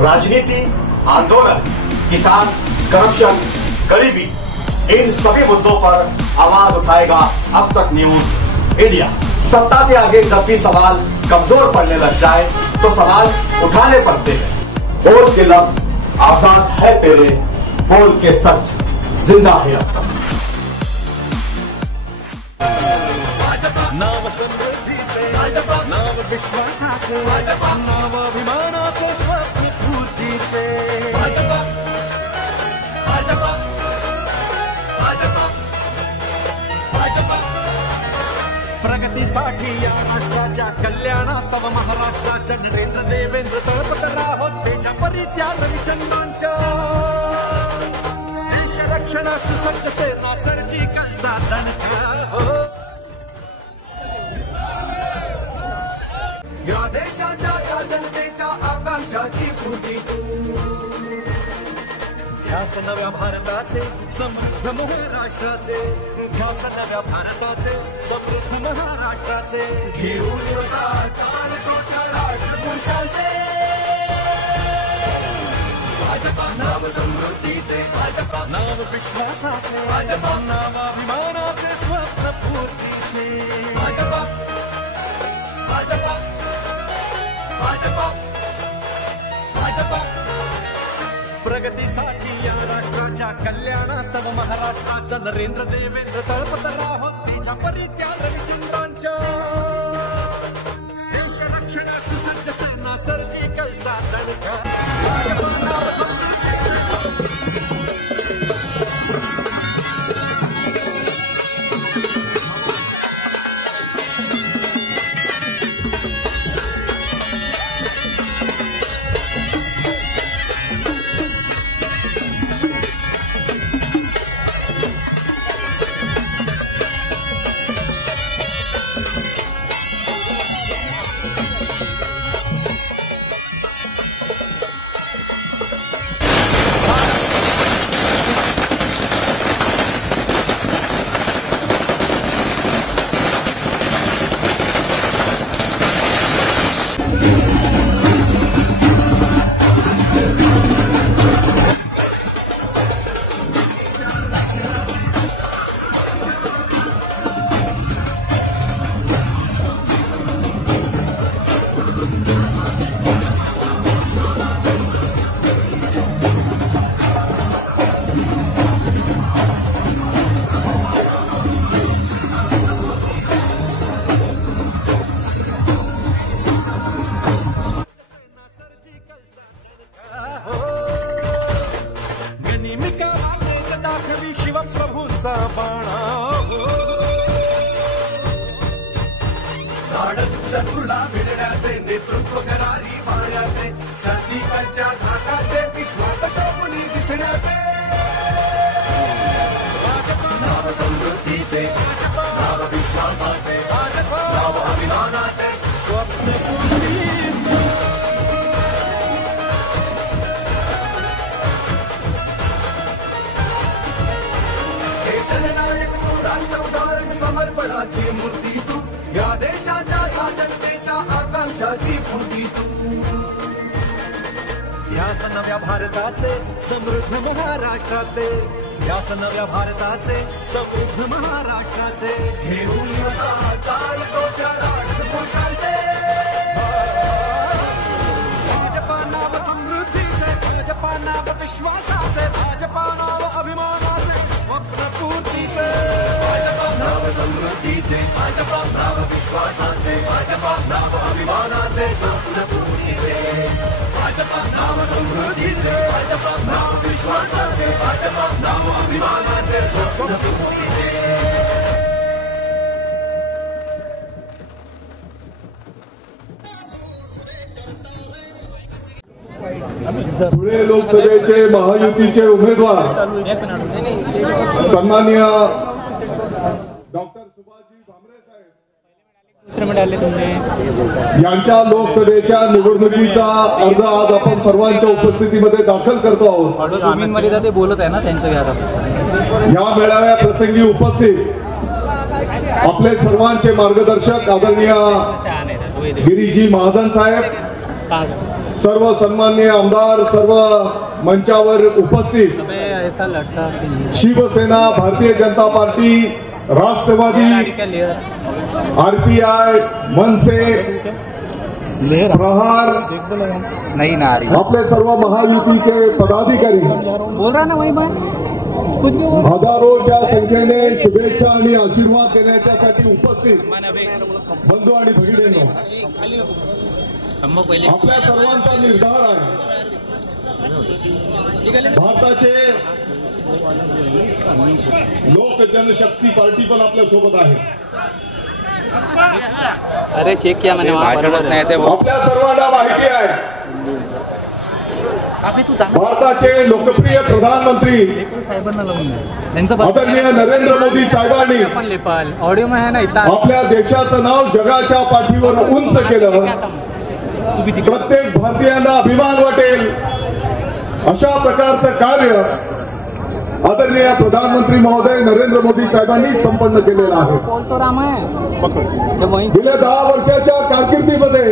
राजनीति, आंदोलन, किसान, करप्शन, गरीबी, इन सभी मुद्दों पर आवाज उठाएगा अब तक न्यूज इंडिया। सत्ता के आगे जब भी सवाल कमजोर पड़ने लग जाए तो सवाल उठाने पड़ते हैं। बोल के लफ्ज आजाद है तेरे, बोल के सच जिंदा है अब तक। नाव समृद्धीचे, नाव विश्वासाचे, नाव अभिमानाचे, स्वप्न पूर्तीचे। प्रगतीसाठी या राष्ट्राच्या कल्याणास्तव महाराष्ट्राच्या नरेंद्र देवेंद्र तळपत राहोत त्याच्या परित्याग विचंदांच्या। देश रक्षणास सज्ज सेना सर्जिकलचा दणका हो। या देशाच्या या जनतेच्या आकांक्षाची पूर्ती तू। ध्यास नव्या भारताचे, समृद्ध महाराष्ट्राचे, ध्यास नव्या भारताचे, समृद्ध महाराष्ट्राचे। घेऊन चाल कोट्या राष्ट्रपुरुषांचे। भाजपा नाव समृद्धीचे, भाजपा नाव विश्वासाचे, भाजपा नाव अभिमानाचे, स्वप्न पूर्तीचे। भाजपा भाजपा भाजपा भाजपा। प्रगतीसाठी या राष्ट्राच्या कल्याणास्तव महाराष्ट्राच्या नरेंद्र देवेंद्र तळपत राहोत तिच्या परित्याग विचिंतांच्या। देश रक्षणास सज्ज सेना सर्जिकलचा दणका। शिवप्रभूंचा बाणा हो। धाडस चतुरला भिडण्याचे, नेतृत्व करारी पाहण्याचे, सर्जिकलच्या धाकाचे, विश्वात शोभून दिसण्याचे। नाव समृद्धीचे, नाव विश्वासाचे, नाव अभिमानाचे, स्वप्न पूर्तीचे। समर्पणाची मूर्ती तू, या देशाच्या या जनतेच्या आकांक्षाची पूर्ती तू। ध्यास नव्या भारताचे, समृद्ध महाराष्ट्राचे, ध्यास नव्या भारताचे, समृद्ध महाराष्ट्राचे। घेऊन चाल कोट्या राष्ट्रपुरुषांचे। भाजपा नाव समृद्धीचे, भाजपा नाव विश्वासाचे, भाजपा नाव अभिमानाचे, स्वप्न पूर्तीचे। नाव समृद्धीचे, भाजपा नाव विश्वासाचे, भाजपा नाव अभिमानाचे, स्वप्न पूर्तीचे। भाजपा नाव समृद्धीचे, भाजपा नाव विश्वासाचे, भाजपा नाव अभिमानाचे, स्वप्न पूर्तीचे। धुळे लोकसभेचे महायुतीचे उमेदवार सन्माननीय डॉक्टर सुभाषजी भामरे साहेब यांच्या लोकसभेच्या निवडणुकीचा अर्ज आज आपण सर्वांच्या उपस्थितीमध्ये दाखल करतो आहोत। ते बोलत आहे ना त्यांच्या या मेळाव्या प्रसंगी उपस्थित आपले सर्वांचे मार्गदर्शक आदरणीय गिरीजी महाजन साहेब, सर्व सन्माननीय आमदार, सर्व मंचावर उपस्थित शिवसेना, भारतीय जनता पार्टी, राष्ट्रवादी, आरपीआय, मनसे, प्रहार, आपले सर्व महायुतीचे पदाधिकारी, हजारोच्या संख्येने शुभेच्छा आणि आशीर्वाद देण्यासाठी उपस्थित बंधू आणि भगिनींनो, आपल्या सर्वांचा निर्धार आहे भारताचे लोक जनशक्ती पार्टी पण आपल्या सोबत आहे. अरे चेक किया मैंने, आपल्या सर्वांना माहिती आहे भारताचे लोकप्रिय प्रधानमंत्री आदरणीय नरेंद्र मोदी साहेबांनी ऑडिओ में है ना, आपल्या देशाचं नाव जगाच्या पाठीवर उंच केलं. प्रत्येक भारतीयांना अभिमान वाटेल अशा प्रकारचं कार्य आदरणीय प्रधानमंत्री महोदय नरेंद्र मोदी साहेबांनी संपन्न केलेलं आहे. गेल्या 10 वर्षाच्या कारकिर्दीमध्ये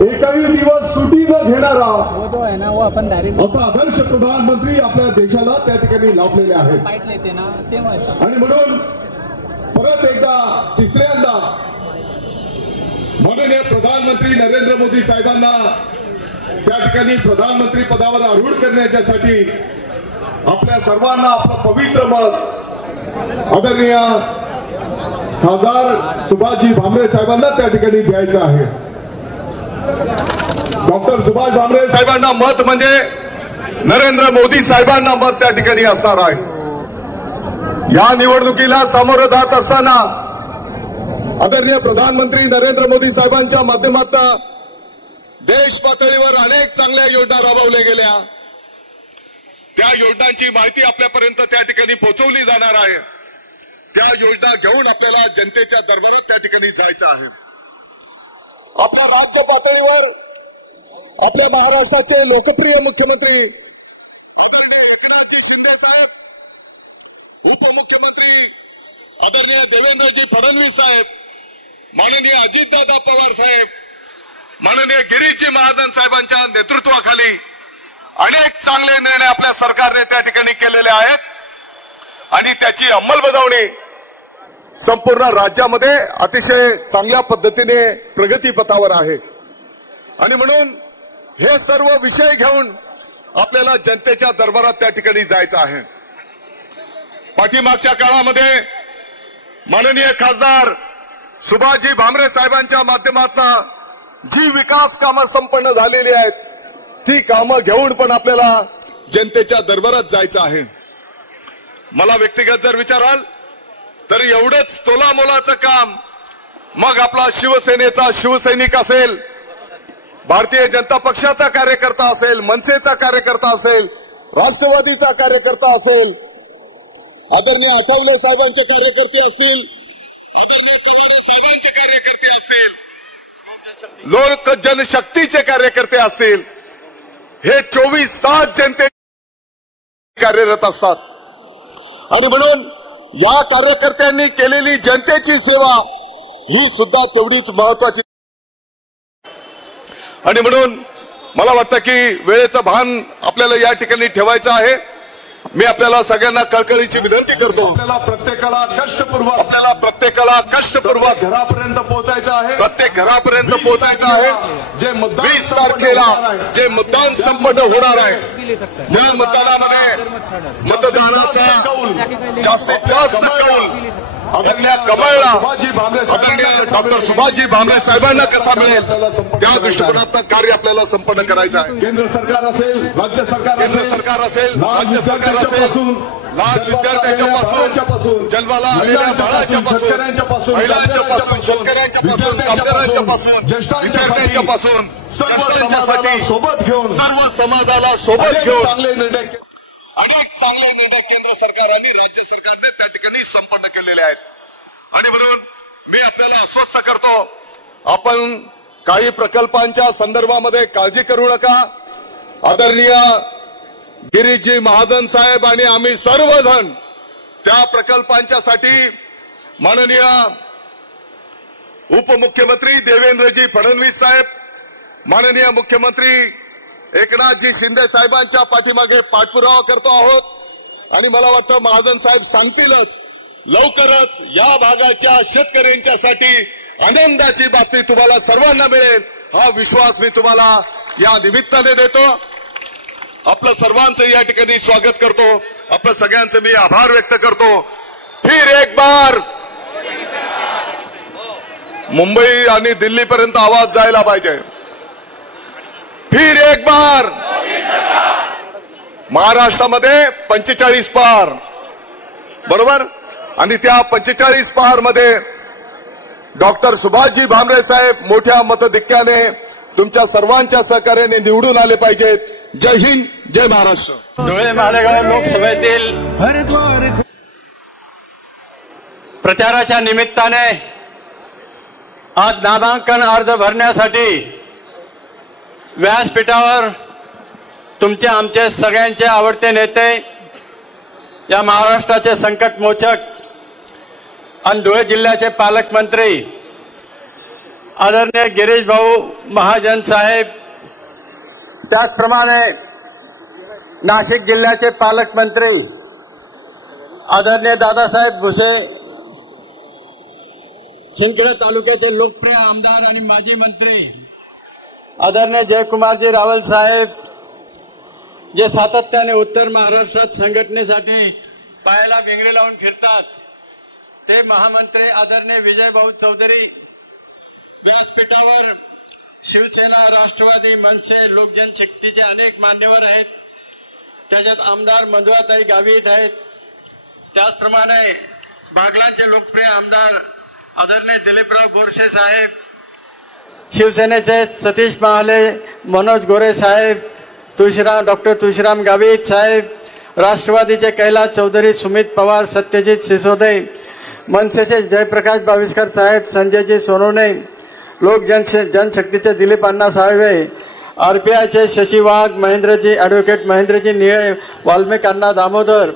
एकही दिवस सुटी न घेणारा असा आदर्श प्रधानमंत्री आपल्या देशाला त्या ठिकाणी लाभलेले आहेत. आणि म्हणून परत एकदा तिसऱ्यांदा माननीय प्रधानमंत्री नरेंद्र मोदी साहेबांना त्या ठिकाणी प्रधानमंत्री पदावर आरूढ करण्यासाठी आपल्या सर्वांना आपलं पवित्र मत आदरणीय खासदार सुभाषजी भामरे साहेबांना त्या ठिकाणी द्यायचं आहे. डॉक्टर सुभाष भामरे साहेबांना मत म्हणजे नरेंद्र मोदी साहेबांना मत त्या ठिकाणी असणार आहे. या निवडणुकीला सामोरं जात असताना आदरणीय प्रधानमंत्री नरेंद्र मोदी साहेबांच्या माध्यमातून देश पातळीवर अनेक चांगल्या योजना राबवल्या गेल्या. त्या योजनांची माहिती आपल्यापर्यंत त्या ठिकाणी पोहोचवली जाणार आहे. त्या योजना घेऊन आपल्याला जनतेच्या दरबारात त्या ठिकाणी जायचं आहे. आपल्या राज्य पातळीवर आपल्या महाराष्ट्राचे लोकप्रिय मुख्यमंत्री आदरणीय एकनाथजी शिंदे साहेब, उपमुख्यमंत्री आदरणीय देवेंद्रजी फडणवीस साहेब, माननीय अजितदादा पवार साहेब, माननीय गिरीशजी महाजन साहेबांच्या नेतृत्वाखाली अनेक चांगले निर्णय आपल्या सरकारने त्या ठिकाणी केलेले आहेत आणि त्याची अंमलबजावणी संपूर्ण राज्यामध्ये अतिशय चांगल्या पद्धतीने प्रगतीपथावर आहे. आणि म्हणून हे सर्व विषय घेऊन आपल्याला जनतेच्या दरबारात त्या ठिकाणी जायचं आहे. पाठीमागच्या काळामध्ये माननीय खासदार सुभाषजी भामरे साहेबांच्या माध्यमातून जी विकास कामं संपन्न झालेली आहेत ती कामं घेऊन पण आपल्याला जनतेच्या दरबारात जायचं आहे. मला व्यक्तिगत जर विचाराल तर एवढंच तोलामोलाचं काम मग आपला शिवसेनेचा शिवसैनिक असेल, भारतीय जनता पक्षाचा कार्यकर्ता असेल, मनसेचा कार्यकर्ता असेल, राष्ट्रवादीचा कार्यकर्ता असेल, आदरणीय आठवले साहेबांचे कार्यकर्ते असतील, आदरणीय चव्हाणे साहेबांचे कार्यकर्ते असतील, लोक जनशक्तीचे कार्यकर्ते असतील, हे 24 तास जनते कार्यरत असतात. आणि म्हणून या कार्यकर्त्यांनी केलेली जनतेची सेवा ही सुद्धा तेवढीच महत्वाची. आणि म्हणून मला वाटतं की वेळेचं भान आपल्याला या ठिकाणी ठेवायचं आहे. मी आपल्याला सगळ्यांना कळकळीची विनंती करतो, आपल्याला प्रत्येकाला कष्टपूर्वक घरापर्यंत पोहोचायचं आहे. प्रत्येक घरापर्यंत पोहोचायचं आहे. जे 20 तारखेला जे मतदान संपन्न होणार आहे या मतदानामध्ये मतदानाचा जास्तीत जास्त कौल आदरणीय कमळला आदरणीय डॉक्टर सुभाषजी भामरे साहेबांना कसा मिळेल त्या दृष्टिकोनातून कार्य आपल्याला संपन्न करायचं आहे. केंद्र सरकार असेल, राज्य सरकार असेल, राज्य सरकार असेल, लहान विद्यार्थ्यांच्यापासून जन्माला आलेल्या बाळाच्यापासून, महिलांच्यापासून, शेतकऱ्यांच्यापासून, कामगारांच्यापासून, विद्यार्थ्यांच्यापासून सर्वांसाठी सोबत घेऊन, सर्व समाजाला सोबत घेऊन अनेक चांगले निर्णय केंद्र सरकार आणि राज्य सरकारने त्या ठिकाणी संपन्न केलेले आहेत. आणि म्हणून मी आपल्याला आश्वस्त करतो, आपण काही प्रकल्पांच्या संदर्भामध्ये काळजी करू नका. आदरणीय गिरीशजी महाजन साहेब आणि आम्ही सर्वजण त्या प्रकल्पांच्यासाठी माननीय उपमुख्यमंत्री देवेंद्रजी फडणवीस साहेब, माननीय मुख्यमंत्री एकनाथजी शिंदे साहेबांच्या पाठीमागे पाठपुरावा करतो आहोत आणि मला वाटतं महाजन साहेब सांगतीलच लवकरच या भागाच्या शेतकऱ्यांच्यासाठी आनंदाची बातमी तुम्हाला सर्वांना मिळेल हा विश्वास मी तुम्हाला या निमित्ताने देतो। आपलं सर्वांचं या ठिकाणी स्वागत करतो, आपलं सगळ्यांचे मी आभार व्यक्त करतो। फिर एक बार मुंबई आणि दिल्लीपर्यंत आवाज जायला पाहिजे। फिर एक बार महाराष्ट्रामध्ये 45 पार, बरोबर, आणि त्या 45 पार मध्ये डॉक्टर सुभाषजी भामरे साहेब मोठ्या मतधिक्याने तुमच्या सर्वांच्या सहकार्याने निवडून आले पाहिजेत। जय हिंद, जय महाराष्ट्र। धुळे मालेगाव लोकसभेतील प्रचाराच्या निमित्ताने आज नामांकन अर्ज भरण्यासाठी व्यासपीठावर तुमचे आमचे सगळ्यांचे आवडते नेते, या महाराष्ट्राचे संकटमोचक आणि धुळे जिल्ह्याचे पालकमंत्री आदरणीय गिरीश भाऊ महाजन साहेब, त्याचप्रमाणे नाशिक जिल्ह्याचे पालकमंत्री आदरणीय दादासाहेब भुसे, शिंदखेडा तालुक्याचे लोकप्रिय आमदार आणि माजी मंत्री आदरणीय जयकुमारजी रावल साहेब, जे सातत्याने उत्तर महाराष्ट्रात संघटनेसाठी पायाला भिंगरे लावून फिरतात, ते महामंत्री आदरणीय विजयभाऊ चौधरी, व्यासपीठावर शिवसेना, राष्ट्रवादी, मनसे, लोक जनशक्तीचे अनेक मान्यवर आहेत, त्याच्यात आमदार मंजुळाताई गावित आहेत, त्याचप्रमाणे बागलांचे लोकप्रिय आमदार आदरणीय दिलीपराव बोरसे साहेब, शिवसेनेचे सतीश महाले, मनोज गोरे साहेब, डॉक्टर तुळशीराम गावित साहेब, राष्ट्रवादीचे कैलास चौधरी, सुमित पवार, सत्यजित सिसोदे, मनसेचे जयप्रकाश बाविस्कर साहेब, संजयजी सोनवणे, लोक जनशक्तीचे दिलीप अण्णा साळवे, आरपीआयचे शशी वाघ, ॲडव्होकेट महेंद्रजी निळे, वाल्मिक अण्णा दामोदर,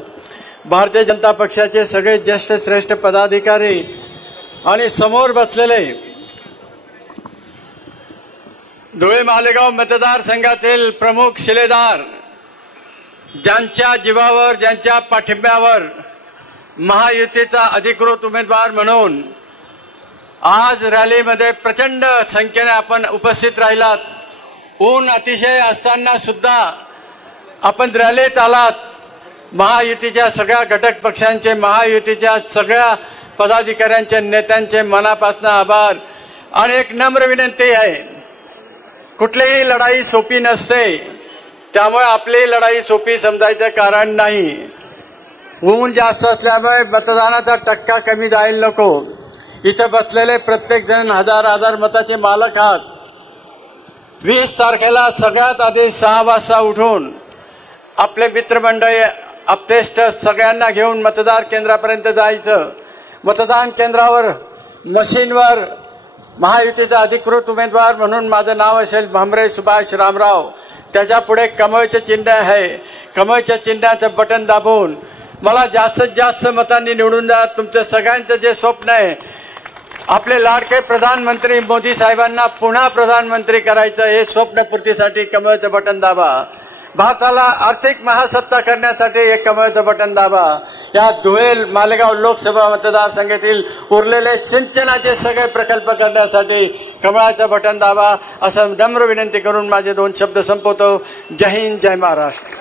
भारतीय जनता पक्षाचे सगळे ज्येष्ठ श्रेष्ठ पदाधिकारी आणि समोर बसलेले धुळे मालेगाव मतदारसंघातील प्रमुख शिलेदार, ज्यांच्या जीवावर, ज्यांच्या पाठिंब्यावर महायुतीचा अधिकृत उमेदवार म्हणून आज रॅलीमध्ये प्रचंड संख्येने आपण उपस्थित राहिलात। ऊन अतिशय असताना सुद्धा आपण रॅलीत आलात। महायुतीच्या सगळ्या घटक पक्षांचे, महायुतीच्या सगळ्या पदाधिकाऱ्यांचे, नेत्यांचे मनापासून आभार आणि एक नम्र विनंती आहे, कुठलीही लढाई सोपी नसते, त्यामुळे आपली लढाई सोपी समजायचं कारण नाही। ऊन जास्त असल्यामुळे मतदानाचा टक्का कमी जायला नको। इथं बसलेले प्रत्येक जण हजार मताचे मालक आहात। 20 तारखेला सगळ्यात आधी 6 वाजता उठून आपले मित्रमंडळी, अपतेष्ट सगळ्यांना घेऊन मतदार केंद्रापर्यंत जायचं। मतदान केंद्रावर मशीनवर महायुतीचा अधिकृत उमेदवार म्हणून माझं नाव असेल भामरे सुभाष रामराव, त्याच्या पुढे कमळचे चिन्ह आहे, कमळच्या चिन्हाचं बटन दाबून मला जास्तीत जास्त मतांनी निवडून द्या। तुमचं सगळ्यांचं जे स्वप्न आहे, आपले लाडके प्रधानमंत्री मोदी साहेबांना पुन्हा प्रधानमंत्री करायचं, हे स्वप्नपूर्तीसाठी कमळचं बटन दाबा। भारताला आर्थिक महासत्ता करण्यासाठी हे कमळचं बटन दाबा। या धुळे मालेगाव लोकसभा मतदारसंघातील उरलेले सिंचनाचे सगळे प्रकल्प करण्यासाठी कमळाचं बटन दाबा, असं नम्र विनंती करून माझे 2 शब्द संपवतो। जय हिंद, जय महाराष्ट्र।